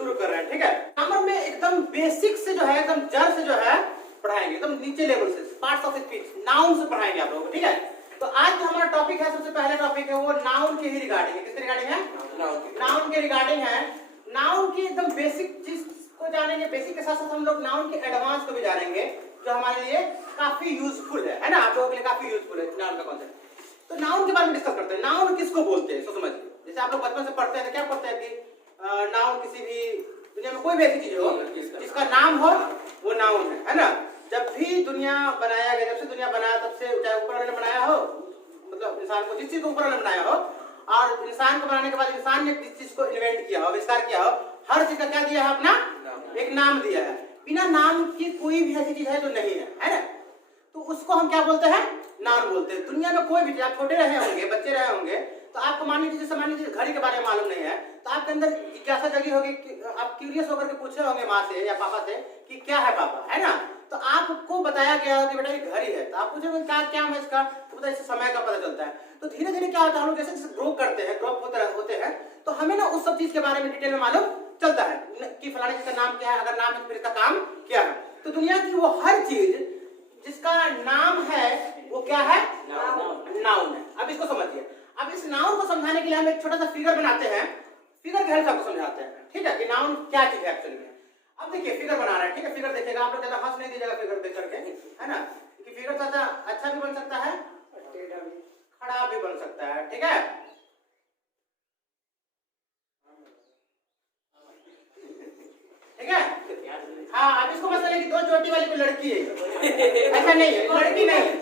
शुरू कर रहे हैं, ठीक है। ग्रामर में एकदम बेसिक से जो है, एकदम जड़ से जो है पढ़ाएंगे, एकदम नीचे लेवल से, पार्ट्स ऑफ स्पीच, नाउन से पढ़ाएंगे आप लोगों को, ठीक है। तो आज जो हमारा टॉपिक है, सबसे पहला टॉपिक है वो नाउन के ही रिगार्डिंग है। किसके रिगार्डिंग है? नाउन के रिगार्डिंग है। नाउन की एकदम बेसिक चीज को जानेंगे, बेसिक के साथ साथ हम लोग नाउन के एडवांस को भी जानेंगे, जो हमारे लिए काफी यूजफुल है ना, आप लोगों के लिए काफी यूजफुल है नाउन का कॉन्सेप्ट। तो नाउन के बारे में डिस्कस करते हैं। नाउन किसको बोलते हैं, समझिए। जैसे आप लोग बचपन से पढ़ते हैं तो क्या पढ़ते हैं कि नाउन किसी भी दुनिया में कोई भी ऐसी चीज हो जिसका नाम हो, वो नाउन है ना। जब भी दुनिया बनाया गया, जब से दुनिया बना, तब से चाहे ऊपर वाले ने बनाया हो, मतलब इंसान को, जिस चीज को ऊपर वाले ने बनाया हो, और इंसान को बनाने के बाद इंसान ने जिस चीज को इन्वेंट किया हो, आविष्कार किया हो, हर चीज का क्या दिया है? अपना एक नाम दिया है। बिना नाम की कोई भी ऐसी चीज है जो नहीं है ना, तो उसको हम क्या बोलते हैं? नाउन बोलते हैं। दुनिया में कोई भी, आप छोटे रहे होंगे, बच्चे रहे होंगे, तो आपको मान लीजिए, जैसे मान लीजिए घड़ी के बारे में मालूम नहीं है, तो आपके अंदर जिज्ञासा जगी होगी कि आप क्यूरियस होकर के पूछे होंगे माँ से या पापा से कि क्या है पापा, है ना। तो आपको बताया गया हो कि बेटा ये घड़ी है, तो आप पूछोगे क्या क्या है इसका, तो पता इससे समय का पता चलता है। तो धीरे धीरे क्या होता है, हम लोग जैसे जैसे ग्रो करते हैं, ग्रो होते हैं, तो हमें ना उस सब चीज के बारे में डिटेल में मालूम चलता है कि फलाने चीज का नाम क्या है, अगर नाम है तो फिर इसका काम क्या है। तो दुनिया की वो हर चीज जिसका नाम है वो क्या है? नाउन है। अब इसको समझिए। अब इस नाउन को समझाने के लिए हम एक छोटा सा फिगर बनाते हैं, फिगर के हेल्प से आपको समझाते हैं, ठीक है, कि नाउन क्या चीज है एक्चुअली में। अब देखिए फिगर बना रहा है, ठीक है। फिगर देखिएगा, आप लोग ज्यादा हंस नहीं दीजिएगा फिगर देख करके, है ना, कि फिगर ज्यादा अच्छा भी बन सकता है, खड़ा भी बन सकता है, ठीक है। ठीक है, हाँ। अब इसको मतलब कि दो चोटी वाली कोई लड़की है, ऐसा नहीं है, लड़की नहीं है।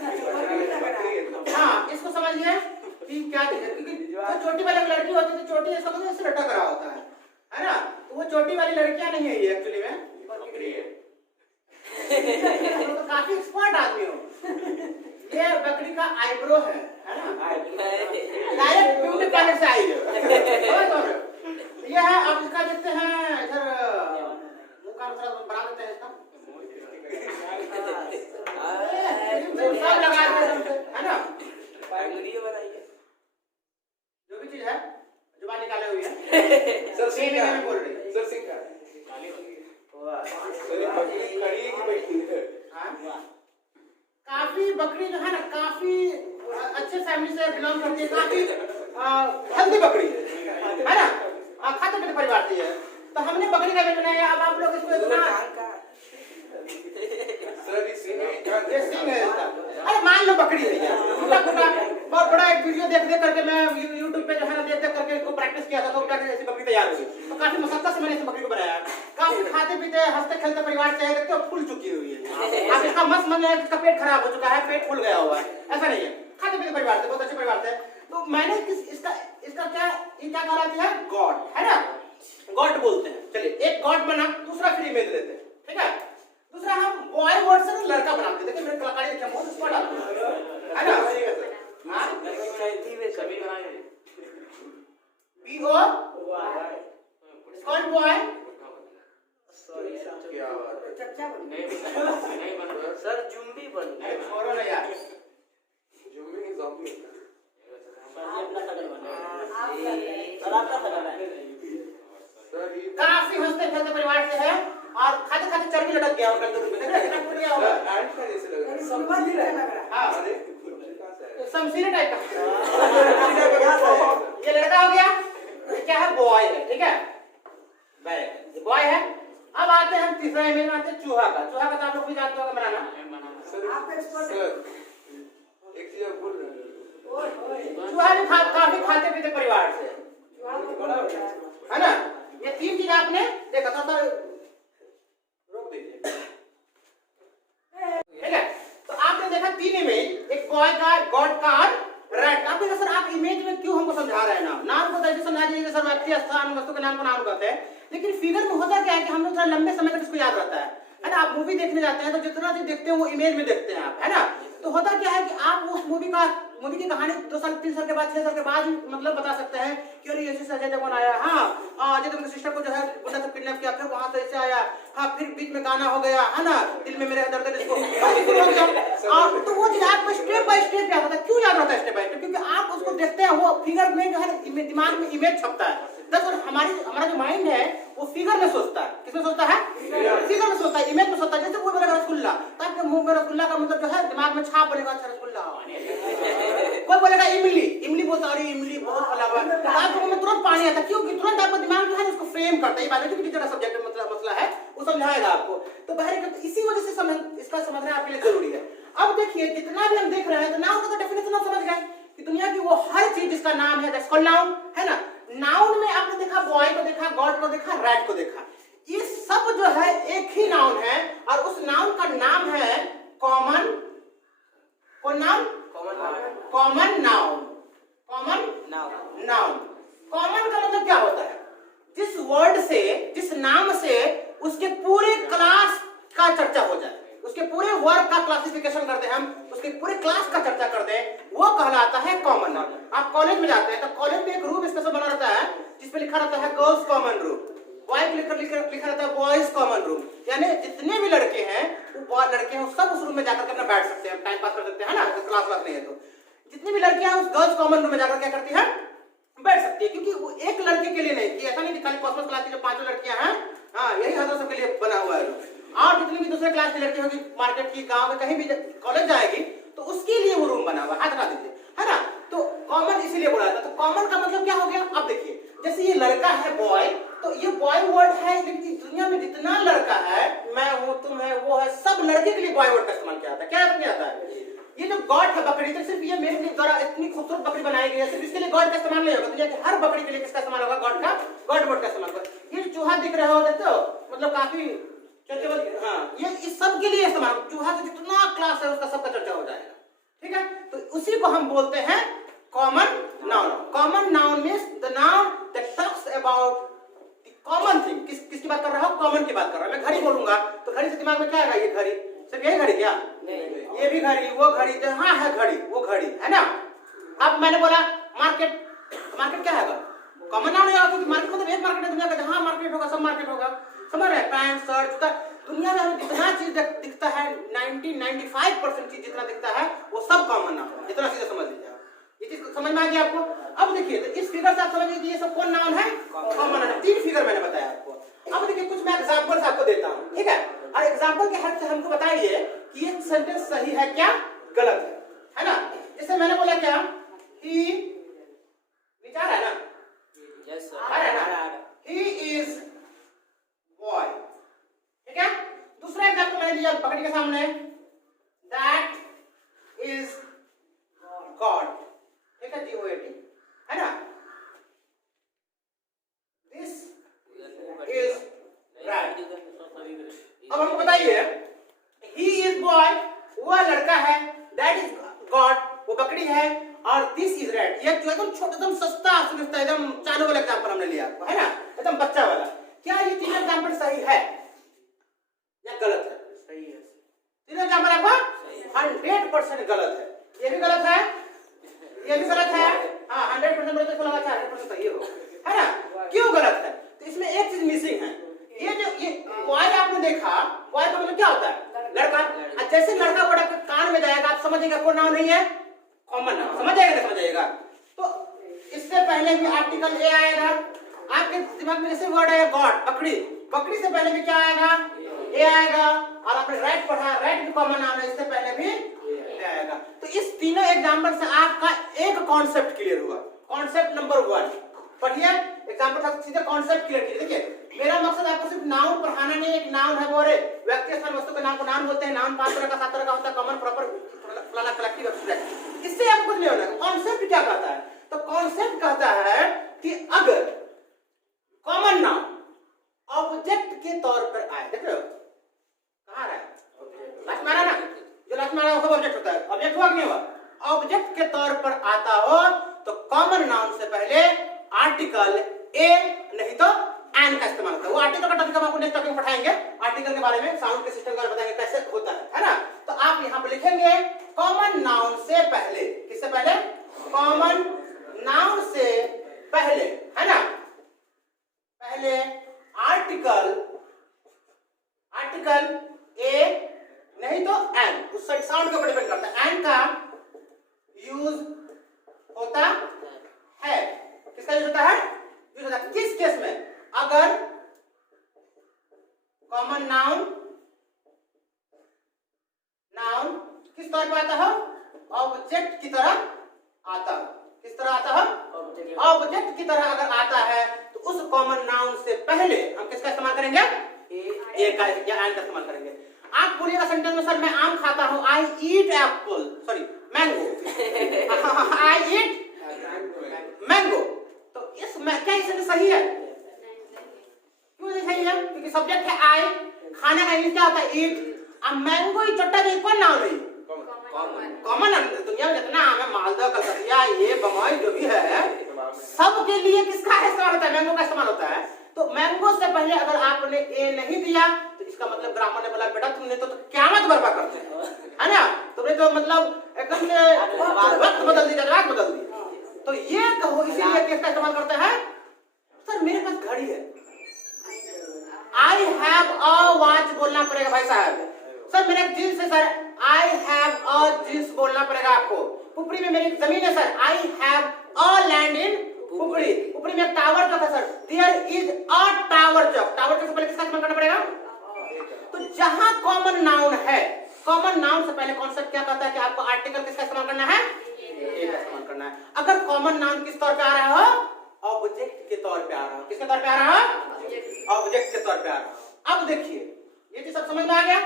हाँ, इसको समझिए कि क्या चीज है, क्योंकि जो चोटी वाली लड़की होती है तो चोटी ऐसा मतलब ऐसे लटक रहा होता है ना। तो वो चोटी वाली लड़कियां नहीं है ये एक्चुअली में, बकरी है। तो काफी एक्सपर्ट आदमी हो। ये बकरी का आईब्रो है ना, डायरेक्ट ब्यूटी पार्लर से आई है। ये है, आप इसका देखते हैं इधर मुंह का थोड़ा बना देते हैं इसका, सब लगा देते हैं, है ना। जो भी चीज है जुबान निकाले हुई है, सर सिंह में बोल रही है, सर सिंह का काफी बकरी जो है ना, काफी अच्छे फैमिली से बिलोंग करती है, काफी हेल्दी बकरी है ना, खाते पीते परिवार से है। तो हमने बकरी का बनाया। अब आप लोग इसको इतना, ये सिंह है इसका। अरे मान लो बकरी है यार, बहुत बड़ा एक वीडियो देख करके मैं यूट्यूब पे जो है ना देख करके इसको प्रैक्टिस किया था, तो ऐसी बकरी तैयार हुई। तो काफी मशक्कत से मैंने इस बकरी को बनाया। काफी खाते पीते हंसते खेलते परिवार से देखते हो, फूल चुकी हुई है। अब इसका मस्त मन है, इसका पेट खराब हो चुका है, पेट फूल गया हुआ है, ऐसा नहीं है, खाते पीते परिवार से, बहुत अच्छे परिवार से। तो मैंने इसका क्या, ये क्या कहलाती है? गॉड, है ना, गॉड बोलते हैं। चलिए, एक गॉड बना, दूसरा फिर इमेज लेते हैं, ठीक है। दूसरा हम बॉय वर्ड से लड़का बनाते हैं। देखिए मेरे कलाकारी देखिए, बहुत स्पॉट आता है ना। सभी बनाए बी ओ कौन बॉय, नहीं बन सर, जुम्बी बन, छोड़ो ना यार, जुम्बी की ज़ॉम्बी काफी हंसते खेलते परिवार से है, और खाते खाते चर्बी लटक गया उनका, कितना फूट गया होगा, शमशीर टाइप का। ये लड़का हो गया, ये क्या है? बॉय है, ठीक है, बॉय है। अब आते हैं हम तीसरा इमेज में, आते हैं चूहा का। चूहा का तो आप लोग भी जानते होंगे बनाना। चूहा भी काफी खाते पीते परिवार से, है ना। ये तीन चीज आपने देखा था, रोक दीजिए, ठीक है। तो आपने देखा तीन इमेज, एक बॉय का, गॉड का और रैट का। आपने कहा सर आप इमेज में क्यों हमको समझा रहे हैं? नाम को कैसे समझा दीजिए सर, व्यक्ति स्थान वस्तु के नाम को नाम कहते हैं, लेकिन फिगर में होता क्या है कि हम लोग थोड़ा लंबे समय तक इसको याद रहता है ना। आप मूवी देखने जाते हैं तो जितना चीज देखते हैं वो इमेज में देखते हैं आप, है ना। तो होता क्या है कि आप उस मूवी की कहानी 2 साल 3 साल के बाद 6 साल के बाद मतलब बता सकते हैं कि अरे ऐसे अजय देवगन आया, हाँ अजय देवगन की सिस्टर को जो है गुंडा से किडनैप किया, फिर वहां से ऐसे आया, हाँ फिर बीच में गाना हो गया, है ना, दिल में मेरे दर्द इसको हो गया। और तो वो चीज आपको स्टेप बाय स्टेप याद होता है। क्यों याद होता है स्टेप बाय स्टेप? क्योंकि आप उसको देखते हैं, वो फिगर में जो है दिमाग में इमेज छपता है। हमारा जो माइंड है वो फिगर में सोचता है। किसमें सोचता है? फिगर में सोचता है, इमेज में सोचता है। जैसे कोई बोलेगा रसगुल्ला, तो आपके मुंह में रसगुल्ला का मतलब जो है दिमाग में छाप बनेगा, अच्छा रसगुल्ला। कोई बोलेगा इमली, इमली बोलता है इमली बहुत फला हुआ, तो आपके मुंह में तुरंत पानी आता है। क्योंकि तुरंत आपका दिमाग जो है उसको फ्रेम करता है। ये बायोलॉजी की टीचर का सब्जेक्ट मसला है, वो समझाएगा आपको। तो इसी वजह से इसका समझना आपके लिए जरूरी है। अब देखिए जितना भी हम देख रहे हैं, तो नाउन का डेफिनेशन आप समझ गए कि दुनिया की वो हर चीज जिसका नाम है दैट्स कॉल्ड नाउन, है ना। नाउन में आपने देखा बॉय को देखा, गॉड को देखा, रैट को देखा, ये सब जो है एक ही नाउन है। और उस नाउन का नाम है कॉमन, कौन noun? Common noun. Common noun. Common का मतलब क्या होता है? जिस वर्ड से, जिस नाम से उसके पूरे क्लास का चर्चा हो जाए, उसके पूरे वर्ग का क्लासिफिकेशन कर दें, हम उसके पूरे क्लास का चर्चा कर दें, वो कहलाता है कॉमन नाउन। आप कॉलेज में जाते हैं तो कॉलेज में एक रूम स्पेशल बना रहता है जिसपे लिखा रहता है गर्ल्स कॉमन रूम, बॉय लिखा रहता है बॉयज कॉमन रूम। यानी जितने भी लड़के हैं वो लड़के हैं सब उस रूम में जाकर के अपना बैठ सकते हैं, टाइम पास कर सकते हैं ना, क्लास नहीं है तो। जितनी भी लड़कियां उस गर्ल्स कॉमन रूम में जाकर क्या करती है? बैठ सकती है। क्योंकि वो एक लड़के के लिए नहीं, कि ऐसा नहीं कि खाली कॉस्मोस क्लास की जो 5 लड़कियां हैं, हाँ यही हज़ारों सबके लिए बना हुआ है। और जितनी भी दूसरे क्लास की लड़की होगी, मार्केट की, गांव में कहीं भी कॉलेज जाएगी तो उसके लिए वो रूम बना हुआ है, हाथ हटा दीजिए, है ना। तो कॉमन इसीलिए बोला जाता है। तो कॉमन का मतलब क्या हो गया? अब देखिए, जैसे ये लड़का है बॉय, तो ये बॉय वर्ड है, लेकिन दुनिया में जितना लड़का है, मैं हूं, तुम है, वो है, सब लड़के के लिए बॉय वर्ड का इस्तेमाल किया जाता है। क्या किया जाता है? ये जो गॉड है बकरी, तो सिर्फ ये मेरे द्वारा इतनी खूबसूरत बकरी बनाई गई है, सिर्फ इसके लिए गॉड का इस्तेमाल नहीं होगा। दुनिया की हर बकरी के लिए किसका इस्तेमाल होगा? गॉड का, गॉड वर्ड का इस्तेमाल होगा। ये चूहा दिख रहा हो देखते हो, मतलब काफी चर्चा, हाँ, ये इस सब के लिए इस्तेमाल, चूहा का जितना क्लास है उसका सबका चर्चा हो जाएगा, ठीक है। तो उसी को हम बोलते हैं common noun. Common noun means the noun that talks about the common thing. किसकी बात कर रहा हूं? कॉमन की बात कर रहा हूं। मैं घड़ी बोलूंगा तो घड़ी से दिमाग में क्या आएगा? ये घड़ी, सिर्फ यही घड़ी क्या? नहीं, ये भी घड़ी, वो घड़ी, जहां है घड़ी वो घड़ी, है ना। अब मैंने बोला मार्केट, मार्केट क्या है? कॉमन नाउन है, क्योंकि मार्केट मतलब एक मार्केट है दुनिया का, जहां मार्केट होगा सब मार्केट होगा, समझ रहे हैं? पैंट शर्ट जूता, दुनिया में हमें जितना चीज दिखता है 95% चीज जितना दिखता है वो सब कॉमन नाउन है। इतना सीधा समझ लीजिए। ये चीज समझ में आ गया आपको? अब देखिए, तो इस फिगर से आप समझ लीजिए ये सब कौन नाउन है? Common noun. 3 फिगर मैंने बताया आपको। अब देखिए कुछ मैं एग्जांपल्स आपको देता हूं, ठीक है। और एग्जांपल के हेल्प से हमको बताइए कि ये सेंटेंस सही है क्या गलत है ना। जैसे मैंने बोला क्या, ही, नीचे आ रहा है ना? यस सर, आ रहा है ना? ही इज बॉय, ठीक है। दूसरा एग्जांपल मैंने दिया पकड़ी के सामने, दैट इज गॉड, ठीक है, GOAT, है ना। This is rat. अब हमको बताइए, ही इज बॉय, वो लड़का है, दैट इज गॉड, वो बकरी है, और दिस इज रैट। ये एकदम छोटा, एकदम सस्ता, सुविस्ता, एकदम चालू वाला एग्जांपल हमने लिया आपको, है ना, एकदम बच्चा वाला। क्या ये 3 एग्जांपल सही है या गलत है? सही है। 3 एग्जांपल आपका 100% गलत है। ये भी गलत है, ये भी गलत है, हाँ 100% बोलते तो लगा 100% सही हो, है ना। क्यों गलत है? तो इसमें एक चीज मिसिंग है। ये जो ये बॉय आपने देखा, बॉय का मतलब क्या होता है? लड़का। जैसे लड़का बड़ा कान में जाएगा आप समझिएगा कौन नाउन नहीं है? Common noun. समझ जाएगा ना? समझिएगा। तो इससे पहले भी आर्टिकल ए आएगा आपके दिमाग में, जैसे वर्ड है गॉड, बकरी, बकरी से पहले भी क्या आएगा? ए आएगा। और आपने राइट पढ़ा, राइट भी कॉमन नाउन है, इससे पहले भी ए आएगा। तो इस तीनों एग्जांपल से आपका एक कॉन्सेप्ट क्लियर हुआ। कॉन्सेप्ट नंबर 1 पढ़िए, एग्जांपल का सीधे कॉन्सेप्ट क्लियर कीजिए। देखिए मेरा मकसद आपको सिर्फ नाउन पढ़ाना नहीं है। एक नाउन है वो व्यक्ति, स्थान, वस्तु के नाम को नाउन बोलते हैं। नाउन 5 तरह का, 7 तरह का होता है, कॉमन, प्रॉपर, फलाना, कलेक्टिव, एब्स्ट्रैक्ट। इससे आपको कुछ नहीं होना। कॉन्सेप्ट क्या कहता है? तो कॉन्सेप्ट कहता है कि अगर कॉमन नाउन ऑब्जेक्ट के तौर पर आए, देख रहे हो कहां रहा है? लास्ट मारा ना, जो लास्ट मारा वो ऑब्जेक्ट होता है। ऑब्जेक्ट हुआ कि नहीं हुआ? ऑब्जेक्ट के तौर पर आता हो तो कॉमन नाउन से पहले आर्टिकल ए नहीं तो एन का इस्तेमाल होता है। वो आर्टिकल का टॉपिक हम आपको नेक्स्ट टॉपिक में पढ़ाएंगे, आर्टिकल के बारे में, साउंड के सिस्टम के बारे में बताएंगे कैसे होता है ना। तो आप यहां पे लिखेंगे कॉमन नाउन से पहले, किससे पहले? कॉमन नाउन से पहले, है ना, पहले आर्टिकल, आर्टिकल ए नहीं तो एन, उस साउंड के ऊपर डिपेंड करता है। एन का यूज होता है, किसका यूज होता है? यूज होता है किस आता है। किस तरह आता है? ऑब्जेक्ट की तरह अगर आता है तो उस कॉमन नाउन से पहले हम किसका इस्तेमाल करेंगे? ए का या एन का इस्तेमाल करेंगे। आप बोलिएगा सेंटेंस में सर मैं आम खाता हूं, आई ईट एप्पल, सॉरी मैंगो, आई ईट मैंगो। तो इस क्या इसमें सही है? क्यों नहीं सही है? क्योंकि सब्जेक्ट है आई, खाने का इंग्लिश क्या होता है? ईट। अब मैंगो ही चट्टा नहीं, कौन नाउन है? कॉमन। दुनिया में जितना आम है, मालदा, कलकतिया, ये बम्बई जो भी है, सबके लिए किसका इस्तेमाल होता है? मैंगो का इस्तेमाल होता है। तो मैंगो से पहले अगर आपने ए नहीं दिया तो इसका मतलब ग्रामर ने बोला बेटा तुमने तो क़यामत बर्बाद करते है ना, तुमने तो मतलब एकदम से वक्त बदल दिया, रात बदल दी। तो ये कहो इसीलिए किसका इस्तेमाल करते हैं? सर मेरे पास घड़ी है, आई हैव अ वॉच बोलना पड़ेगा भाई साहब। सर मेरे जींस है sir, I have a jeans बोलना पड़ेगा आपको। पुपरी में मेरी जमीन है sir, I have a land in Pupri. Pupri में टावर चौक है sir, there is a tower chowk. Tower चौक से पहले किसका इस्तेमाल करना पड़ेगा? तो जहां कॉमन नाउन है, कॉमन नाउन से पहले कॉन्सेप्ट क्या कहता है कि आपको आर्टिकल किसका इस्तेमाल करना है? ए का इस्तेमाल करना है। अगर कॉमन नाउन किस तौर पे आ रहा हो? ऑब्जेक्ट के तौर पे आ रहा हो। किसके तौर पे आ रहा हो? ऑब्जेक्ट के तौर पे आ रहा हो। अब देखिए ये चीज सब समझ में आ गया।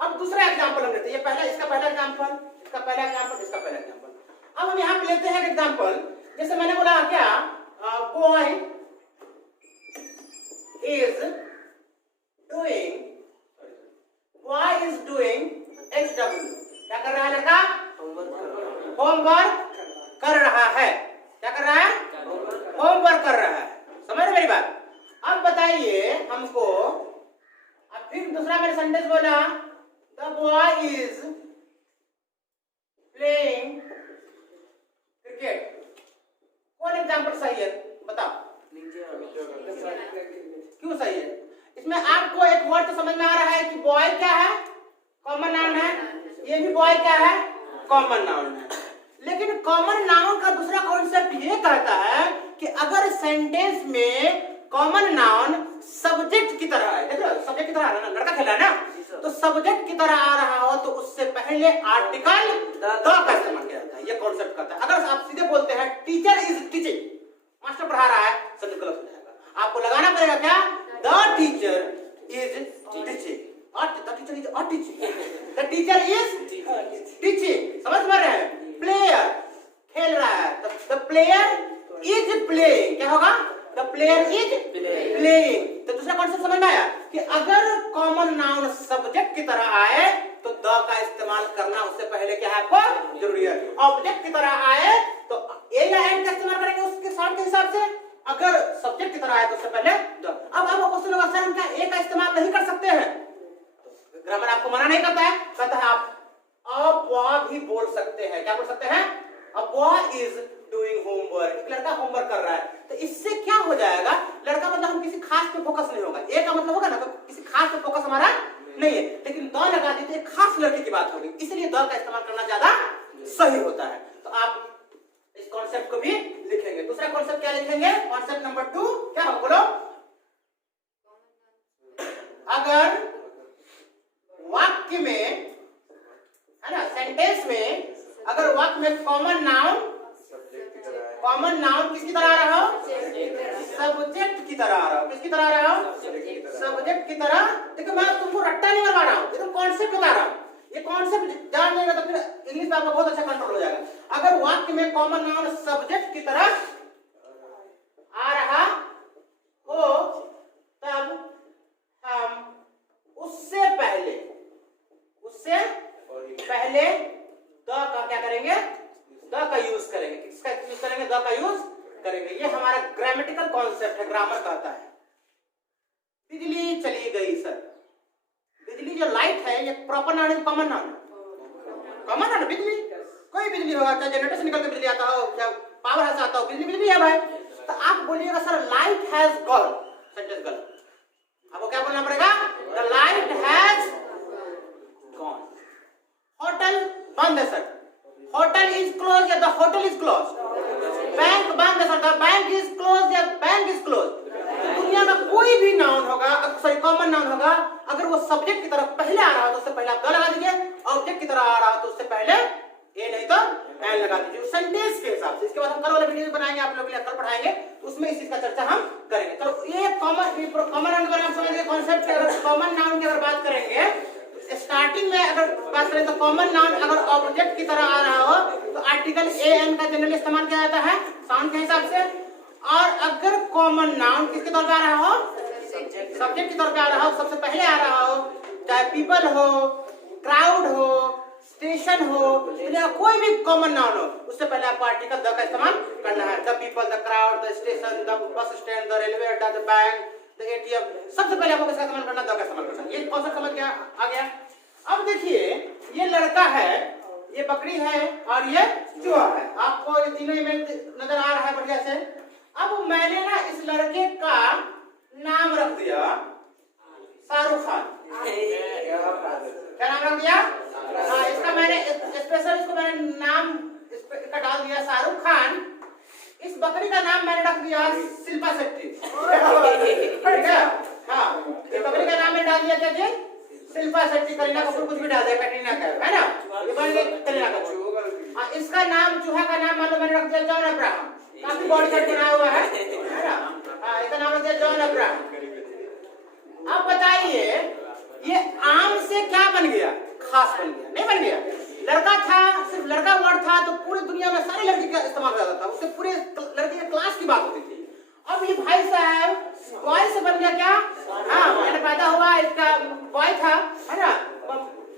अब दूसरा एग्जांपल हम लेते हैं। ये पहला, इसका पहला एग्जांपल, इसका पहला एग्जांपल, इसका पहला एग्जांपल। अब हम यहाँ पे लेते हैं एग्जांपल, जैसे मैंने बोला क्या, boy is doing, boy is doing XW। क्या कर रहा है लड़का? होमवर्क कर रहा है। क्या कर रहा है? होमवर्क कर रहा है। समझ रहे मेरी बात? अब बताइए हमको, अब फिर दूसरा मैंने सेंटेंस बोला, the boy is playing cricket. कौन एग्जांपल सही है बताओ? क्यों सही है? इसमें आपको एक वर्ड तो समझ में आ रहा है कि बॉय क्या है? कॉमन नाउन है। ये भी बॉय क्या है? कॉमन नाउन है। लेकिन कॉमन नाउन का दूसरा कॉन्सेप्ट ये कहता है कि अगर सेंटेंस में कॉमन नाउन सब्जेक्ट की तरह है, देखो सब्जेक्ट की तरह आ रहा है ना, लड़का खेला है ना, तो सब्जेक्ट की तरह आ रहा हो तो उससे पहले आर्टिकल द का इस्तेमाल किया जाता है। ये कॉन्सेप्ट कहता है। अगर आप सीधे बोलते हैं टीचर इज टीचिंग, मास्टर पढ़ा रहा है, सब गलत हो जाएगा। आपको लगाना पड़ेगा क्या? The teacher is teaching, the teacher is a teaching, the teacher is teaching. समझ में रहे हैं? प्लेयर खेल रहा है, द प्लेयर इज प्लेइंग। क्या होगा? The player is playing. तो दूसरा कॉन्सेप्ट समझ में आया कि अगर कॉमन नाउन सब्जेक्ट की तरह आए तो द का इस्तेमाल करना उससे पहले क्या है आपको जरूरी है। ऑब्जेक्ट की तरह आए तो ए या एन का इस्तेमाल करेंगे उसके साउंड के हिसाब से। अगर सब्जेक्ट की तरह आए तो उससे पहले द। अब क्वेश्चन होगा सर हम क्या ए का इस्तेमाल नहीं कर सकते हैं? ग्रामर आपको मना नहीं करता है, कहता है आप अ बॉय भी बोल सकते हैं। क्या बोल सकते हैं? A boy is doing homework. एक लड़का होमवर्क कर रहा है। तो इससे क्या हो जाएगा? लड़का मतलब हम किसी खास पे फोकस नहीं होगा। ए का मतलब होगा ना तो किसी खास पे फोकस हमारा नहीं है, लेकिन द लगा देते एक खास लड़की की बात होगी, इसलिए द का इस्तेमाल करना ज्यादा सही होता है। तो आप इस कॉन्सेप्ट को भी लिखेंगे। दूसरा कॉन्सेप्ट क्या लिखेंगे? कॉन्सेप्ट नंबर 2 क्या हो बोलो? अगर वाक्य में है ना, सेंटेंस में अगर वाक्य में कॉमन नाउन किसकी तरह आ रहा हो? सब्जेक्ट की तरह आ रहा हो। किसकी तरह आ रहा हो? सब्जेक्ट की तरह। देखो मैं तुमको रट्टा नहीं मरवा रहा हूं, एकदम कॉन्सेप्ट बता रहा हूं। ये कॉन्सेप्ट जान लेगा तो फिर इंग्लिश में आपका बहुत अच्छा कंट्रोल हो जाएगा। अगर वाक्य में कॉमन नाउन सब्जेक्ट की तरह आ रहा हो तब हम उससे पहले द का क्या करेंगे? द का यूज करेंगे। किसका यूज करेंगे? द का यूज करेंगे। ये हमारा ग्रामेटिकल कॉन्सेप्ट है, ग्रामर कहता है। बिजली चली गई सर। बिजली जो लाइट है ये प्रॉपर नाउन है, कॉमन नाउन है? कॉमन नाउन बिजली, कोई बिजली होगा, चाहे जनरेटर से निकल के बिजली आता हो, चाहे पावर हाउस आता हो, बिजली है भाई। तो आप बोलिएगा sir light has gone, sentence गलत। आपको क्या बोलना पड़ेगा? The light has gone. Hotel बंद है सर, होटल इज क्लोज या the hotel is close. Bank बंद है sir, the bank is close या बैंक इज क्लोज। दुनिया का कोई भी नाउन होगा, सॉरी कॉमन नाउन होगा, अगर वो सब्जेक्ट की तरफ पहले आ रहा हो तो उससे पहले आप द लगा दीजिए, ऑब्जेक्ट की तरह आ रहा हो तो उससे पहले ए नहीं तो एन लगा दीजिए सेंटेंस के हिसाब से। इसके बाद हम कल वाला वीडियो बनाएंगे, आप लोग के लिए कल पढ़ाएंगे, उसमें इस चीज का चर्चा हम करेंगे। तो ये कॉमन नाउन के बारे में समझ गए कॉन्सेप्ट। अगर कॉमन नाउन की अगर बात करेंगे, स्टार्टिंग में अगर बात करें तो कॉमन नाउन अगर ऑब्जेक्ट की तरह आ रहा हो तो आर्टिकल ए एन का जनरली इस्तेमाल किया जाता है साउंड के हिसाब से। और अगर कॉमन नाउन किसके तौर पे आ रहा हो, सब्जेक्ट के तौर पे आ रहा हो, सबसे पहले आ रहा हो, चाहे पीपल हो, क्राउड हो, स्टेशन हो, या कोई भी कॉमन नाउन हो, उससे पहले आपको आर्टिकल द का इस्तेमाल करना है। The people, the crowd, the station, the bus stand, the railway अड्डा, द बैंक, द एटीएम, सबसे पहले आपको किसका इस्तेमाल करना है, द का इस्तेमाल करना है। ये कॉन्सेप्ट समझ गया आ गया। अब देखिए ये लड़का है, ये बकरी है और ये चूहा है। आपको ये तीनों इमेज नजर आ रहा है बढ़िया से। अब मैंने ना इस लड़के का नाम रख दिया शाहरुख खान। क्या नाम रख दिया? हाँ, इसका मैंने स्पेशल इसको मैंने नाम इसका डाल दिया शाहरुख खान। इस बकरी का नाम मैंने रख दिया शिल्पा शेट्टी। ठीक है? हाँ, इस बकरी का नाम मैंने डाल दिया क्या जी? शिल्पा शेट्टी। करीना कपूर कुछ भी डाल दिया, कटरीना कैफ, है ना? ये बन गई करीना कपूर। हाँ, इसका नाम चूहा का नाम मान लो मैंने रख दिया जॉन अब्राहम। काफी बॉडी शॉट बनाया हुआ है ना? हाँ, इसका नाम रख दिया जॉन अब्राहम। अब बताइए ये आम से क्या बन गया? खास बन गया? नहीं बन गया। लड़का था, सिर्फ लड़का वर्ड था तो पूरी दुनिया में सारी लड़की का इस्तेमाल किया जाता था, उससे पूरे लड़की के क्लास की बात होती थी। अब ये भाई साहब बॉय से बन गया क्या? हाँ, मैंने पैदा हुआ, इसका बॉय था, है ना?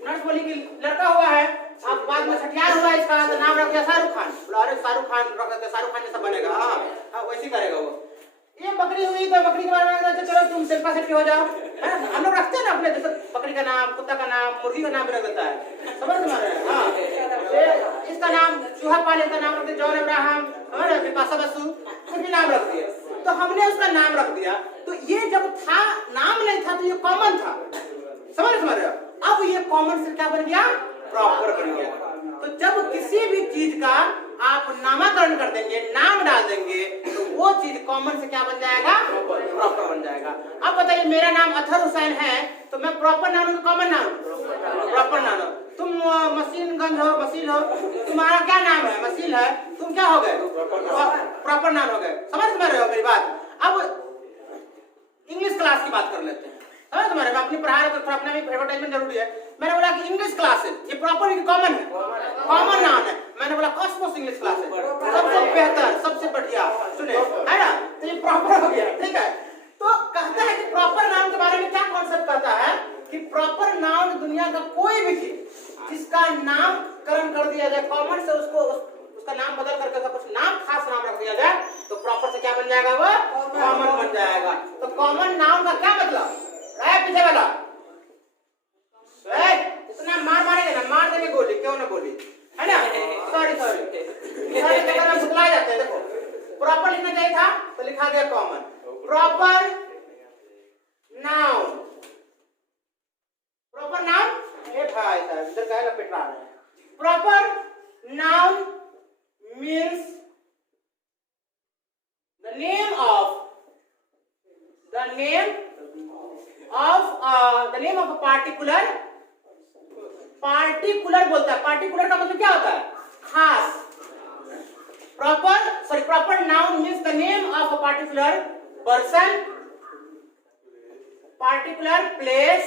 नर्स बोली कि लड़का हुआ है। अब बाद में छठियार हुआ इसका, तो नाम रख दिया शाहरुख खान। बोला अरे शाहरुख खान रख दिया, शाहरुख खान जैसा बनेगा। हाँ, वैसे करेगा वो। ये बकरी हुई तो बकरी के बारे में चलो तुम शिल्पा शेट्टी हो जाओ। हम लोग रखते हैं ना अपने, जैसे बकरी का नाम, कुत्ता का नाम, मुर्गी का नाम भी रख देता है, समझ में आ रहा है? हाँ, इसका नाम चूहा पाले का नाम रख दिया जॉन अब्राहम, बिपाशा बसु, कुछ भी नाम रख दिया। तो हमने उसका नाम रख दिया। तो ये जब था नाम नहीं था तो ये कॉमन था, समझ रहे हो? अब ये कॉमन से क्या बन गया? प्रॉपर बन गया। तो जब किसी भी चीज का आप नामकरण कर देंगे, नाम डाल देंगे, तो वो चीज कॉमन से क्या बन जाएगा? प्रॉपर बन जाएगा। अब बताइए मेरा नाम अथर हुसैन है तो मैं प्रॉपर नाम हूं कॉमन नाम? प्रॉपर नाम। तुम मशीनगंज हो, मसील हो, तुम्हारा क्या नाम है? मसील है, तुम क्या हो गए? प्रॉपर नाम हो गए। समझ रहे हो मेरी बात? अब इंग्लिश क्लास की बात कर लेते हैं। समझ तुम्हारे मैं अपनी पढ़ा रहा तो अपना भी एडवर्टाइजमेंट जरूरी है। मैंने बोला कि इंग्लिश क्लासेस, ये प्रॉपर कॉमन है, कॉमन नाम है। मैंने बोला कॉस्मोस इंग्लिश क्लासेस, सबसे बेहतर, सबसे बढ़िया, सुने, है ना? तो ये प्रॉपर हो गया, ठीक है? तो कहता है कि प्रॉपर नाउन के बारे में क्या कॉन्सेप्ट कहता है कि प्रॉपर नाउन दुनिया का कोई भी चीज जिसका नामकरण कर दिया जाए कॉमन से, उसको उसका नाम बदल करके उसका कुछ नाम, खास नाम रख दिया जाए तो प्रॉपर से क्या बन जाएगा? वो कॉमन बन जाएगा। तो कॉमन नाउन का क्या मतलब है? पीछे वाला इतना मार मारेगा ना, मार देंगे गोली, क्यों ना गोली, है ना? सॉरी हम भुला जाते हैं। देखो प्रॉपर लिखना चाहिए था तो लिखा गया common. Proper noun, proper noun. ये भाई साहब इधर का लपेट रहा है। Proper noun means the name of a particular बोलता है। पार्टिकुलर का मतलब क्या होता है? खास। Proper noun means the name of a particular person, particular place,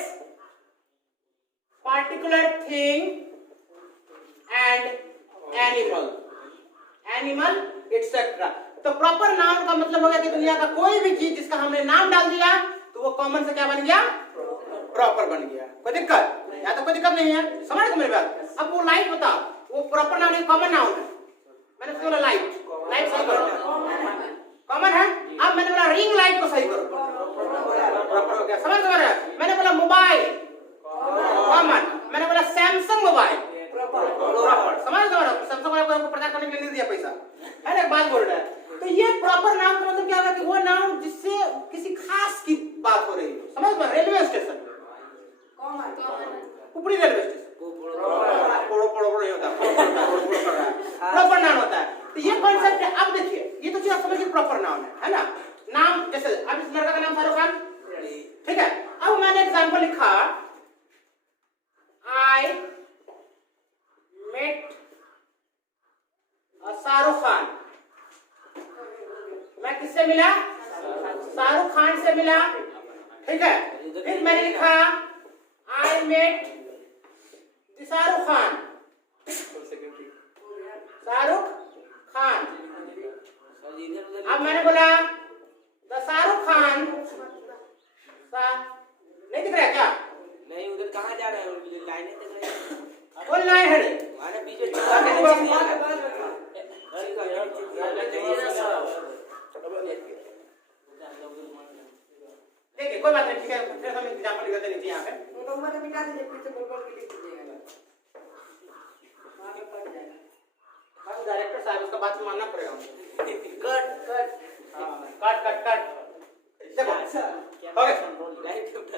particular thing and animal etcetera. तो प्रॉपर नाउन का मतलब हो गया कि दुनिया का कोई भी चीज जिसका हमने नाम डाल दिया तो वो कॉमन से क्या बन गया? प्रॉपर बन गया। कोई दिक्कत? या तो कोई दिक्कत नहीं है, समझ तुम मेरी बात? अब वो लाइट बताओ, वो प्रॉपर नाउन है कॉमन नाउन है? मैंने बोला लाइट सही करो, कॉमन है। अब मैंने बोला रिंग लाइट को सही करो, प्रॉपर हो गया। समझ रहे? मैंने बोला मोबाइल कॉमन, मैंने बोला सैमसंग मोबाइल प्रॉपर। समझ रहे? सैमसंग वाला को प्रचार करने के लिए नहीं दिया पैसा, है ना? बात बोल रहा है। तो ये प्रॉपर नाउन का मतलब क्या होगा कि वो नाउन जिससे किसी खास की बात हो रही है। समझ में? रेलवे स्टेशन, ऊपरी रेलवे स्टेशन, प्रॉपर नाउन होता है। तो ये कॉन्सेप्ट है। अब देखिए ये तो चीज आप समझिए प्रॉपर नाउन है ना? नाम जैसे अब इस लड़का का नाम शाहरुख खान, ठीक है? अब मैंने एग्जांपल लिखा, आई मेट शाहरुख खान। मैं किससे मिला? शाहरुख खान से मिला, ठीक है। फिर मैंने लिखा आई मेट शाहरुख खान, शाहरुख खान। अब मैंने बोला द शाहरुख खान, नहीं दिख रहा है क्या? नहीं, उधर कहाँ जा रहे हैं? मुझे लाइनें दिख रही हैं। कौन लाइन है? माने बीच में देखिए कोई बात नहीं, ठीक है। फिर हम एग्जाम्पल लिखते नीचे यहाँ पे। डायरेक्टर साहब उसका बात मानना पड़ेगा। Cut cut cut cut cut देखो हो गया।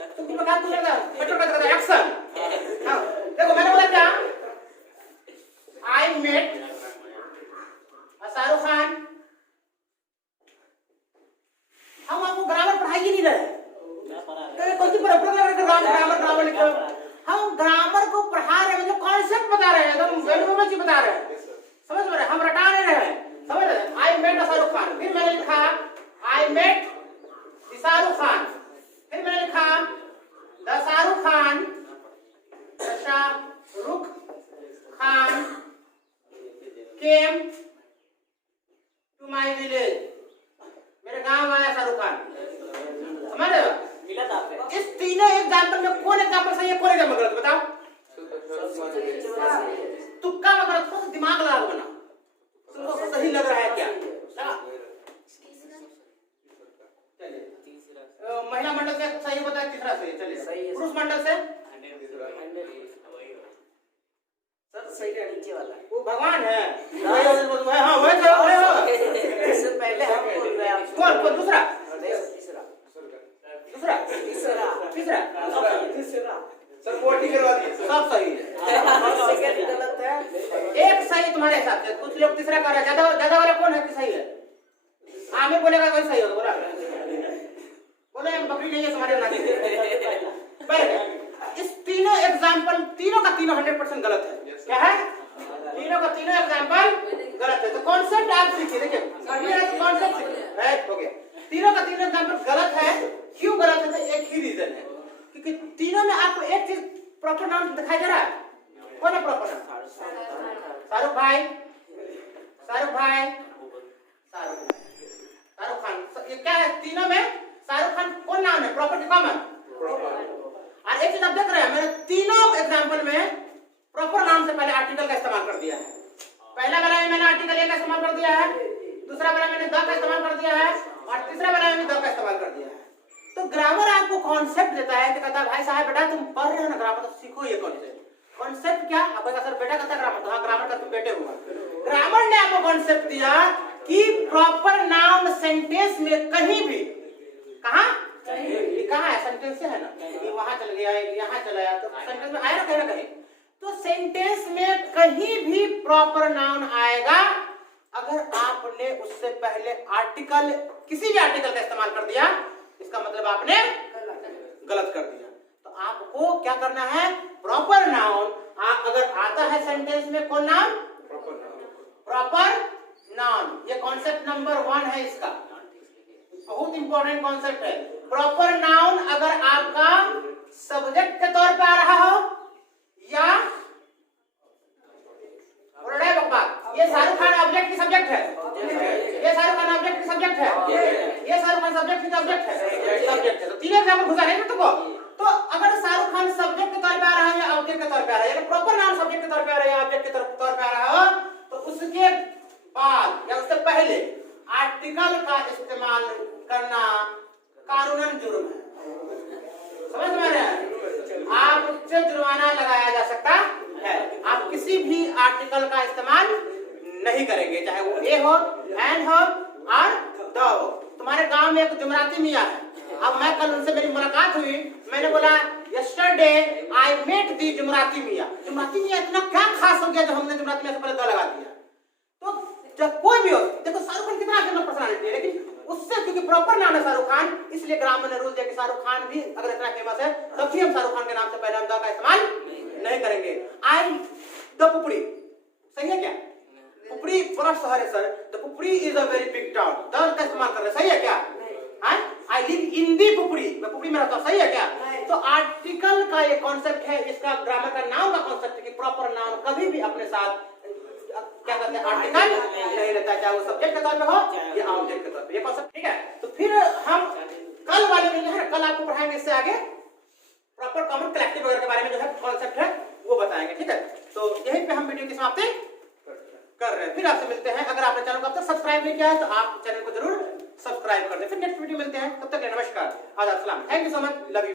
तो तुम कहा तू लगा पेट्रोल का एक्शन। हां देखो मैंने बोला क्या? I met Shahrukh Khan. हम आपको ग्रामर पढ़ाई ही नहीं रहे। कौन सी ग्रामर लिखो? हम ग्रामर को पढ़ा रहे हैं, मतलब कॉन्सेप्ट बता रहे हैं, एकदम वैल्यूएबल चीज बता रहे हैं। समझ में रहे? हम रटा नहीं रहे हैं, समझ रहे? I met Shahrukh Khan. फिर मैंने लिखा आई मेट शाहरुख खान। फिर मैंने लिखा the Shahrukh Khan, Shahrukh Khan came to my village. मेरे गांव आया शाहरुख खान। समझ रहे हो? मिला था आपने? इस तीनों एग्जाम्पल में कौन एग्जाम्पल सही है, कौन एग्जाम्पल गलत? बताओ। तुक्का में गलत, थोड़ा दिमाग लगा बना, तुमको सही लग रहा है क्या? महिला मंडल से सही बताया, तीसरा सही। चलिए पुरुष मंडल से सर सही है, नीचे वाला वो भगवान है। हाँ वही इससे पहले हम बोल रहे हैं। कौन दूसरा? तीसरा दूसरा तीसरा तीसरा सर वोटिंग करवा दी, सब सही है। सेकंड गलत है, एक सही तुम्हारे हिसाब से। कुछ लोग तीसरा कर रहे हैं। ज्यादा वाला कौन है कि सही है? आमिर बोलेगा वही सही होगा। बोला बोले बकरी नहीं है तुम्हारे नाती। इस तीनों एग्जाम्पल, तीनों का तीनों 100% गलत है। क्या है? तीनों का तीनों एग्जाम्पल गलत है। तो कॉन्सेप्ट आप सीखिए। देखिए कॉन्सेप्ट सीखिए, राइट हो गया। तीनों का तीनों एग्जाम्पल गलत है। क्यों गलत है? तो एक ही रीजन है, क्योंकि तीनों में आपको एक चीज प्रॉपर नाम दिखाई दे रहा है। कौन है प्रॉपर नाम? शाहरुख भाई, शाहरुख भाई, शाहरुख खान। ये क्या है? तीनों में शाहरुख खान कौन नाम है? Property common. और एक चीज आप देख रहे हैं, मैंने तीनों एग्जाम्पल में प्रॉपर नाम से पहले आर्टिकल का इस्तेमाल कर दिया है। पहला वाला में मैंने आर्टिकल ए का इस्तेमाल कर दिया है, दूसरा वाला मैंने द का इस्तेमाल कर दिया है, और तीसरा वाला में द का इस्तेमाल कर दिया है। तो ग्रामर आपको कॉन्सेप्ट देता है कि कहता है भाई साहब बेटा तुम पढ़ रहे हो ना ग्रामर, तो सीखो ये कॉन्सेप्ट। कॉन्सेप्ट क्या? आपका सर बेटा कहता है ग्रामर, तो हाँ ग्रामर का तुम बेटे हुआ। ग्रामर ने आपको कॉन्सेप्ट दिया कि प्रॉपर नाउन सेंटेंस में कहीं भी, कहां ये कहां है? सेंटेंस है ना, ये वहां चल गया, यहां चला गया, तो सेंटेंस में आया ना कहीं ना कहीं। तो सेंटेंस में कहीं भी प्रॉपर नाउन आएगा अगर आपने उससे पहले आर्टिकल, किसी भी आर्टिकल का इस्तेमाल कर दिया, इसका मतलब आपने गलत कर दिया। तो आपको क्या करना है? प्रॉपर नाउन अगर आता है सेंटेंस में, कौन नाउन? Proper noun. ये कॉन्सेप्ट नंबर 1 है इसका, बहुत इंपॉर्टेंट कॉन्सेप्ट है। प्रॉपर नाउन अगर आपका सब्जेक्ट के तौर पे आ रहा हो या ये शाहरुख खान ऑब्जेक्ट की सब्जेक्ट है, ये शाहरुख खान ऑब्जेक्ट की सब्जेक्ट है, ये शाहरुख खान सब्जेक्ट की सब्जेक्ट है। तो तीन एग्जांपल घुसा रहे हैं तुमको। तो अगर शाहरुख खान सब्जेक्ट के तौर पे आ रहा है या ऑब्जेक्ट के तौर पे आ रहा है, यानी प्रॉपर नाउन सब्जेक्ट के तौर पे आ रहा है या ऑब्जेक्ट के तौर पे आ रहा हो, तो उसके बाद या उससे पहले आर्टिकल का इस्तेमाल करना कानूनन जुर्म है। समझ में आ रहा है? आपसे जुर्माना लगाया जा सकता है। आप किसी भी आर्टिकल का इस्तेमाल नहीं करेंगे, चाहे वो ए हो, एन हो और द हो। तुम्हारे गांव में एक जुमराती मियां है। अब मैं कल उनसे मेरी मुलाकात हुई, मैंने बोला यस्टरडे आई मेट दी जुमराती मियां। जुमराती मियां इतना क्या खास हो गया जो हमने जुमराती मियां से पहले द लगा दिया। तो जब कोई भी हो, देखो शाहरुख खान कितना फेमस पर्सनालिटी है, लेकिन उससे क्योंकि प्रॉपर नाम है शाहरुख खान, इसलिए ग्रामर ने रूल दिया कि शाहरुख खान भी अगर इतना फेमस है तब भी हम शाहरुख खान के नाम से पहले हम द का इस्तेमाल नहीं करेंगे। आई द पुपड़ी, सही है क्या? पुपड़ी पुपरी बड़ा शहर है sir, the Pupri is a very big town. The का इस्तेमाल कर रहे, सही है क्या? आई लिव इन दी पुपरी, मैं पुपरी में रहता हूँ, सही है क्या? तो आर्टिकल का ये कॉन्सेप्ट है, इसका ग्रामर का नाउन का कॉन्सेप्ट है कि प्रॉपर नाउन कभी भी अपने साथ क्या कहते हैं आर्टिकल नहीं रहता, चाहे वो सब्जेक्ट के तौर पे हो या ऑब्जेक्ट के तौर पे, ये कॉन्सेप्ट ठीक है। तो फिर हम कल वाले में जो है कल आपको पढ़ाएंगे इससे आगे प्रॉपर कॉमन कलेक्टिव वगैरह के बारे में जो है कॉन्सेप्ट है वो बताएंगे, ठीक है। तो यहीं पे हम वीडियो की समाप्ति कर रहे हैं, फिर आपसे मिलते हैं। अगर आपने चैनल को अब तक सब्सक्राइब नहीं किया है तो आप चैनल को जरूर सब्सक्राइब कर दें। फिर नेक्स्ट वीडियो मिलते हैं, तब तक नमस्कार, आदाब, सलाम, thank you so much, love you.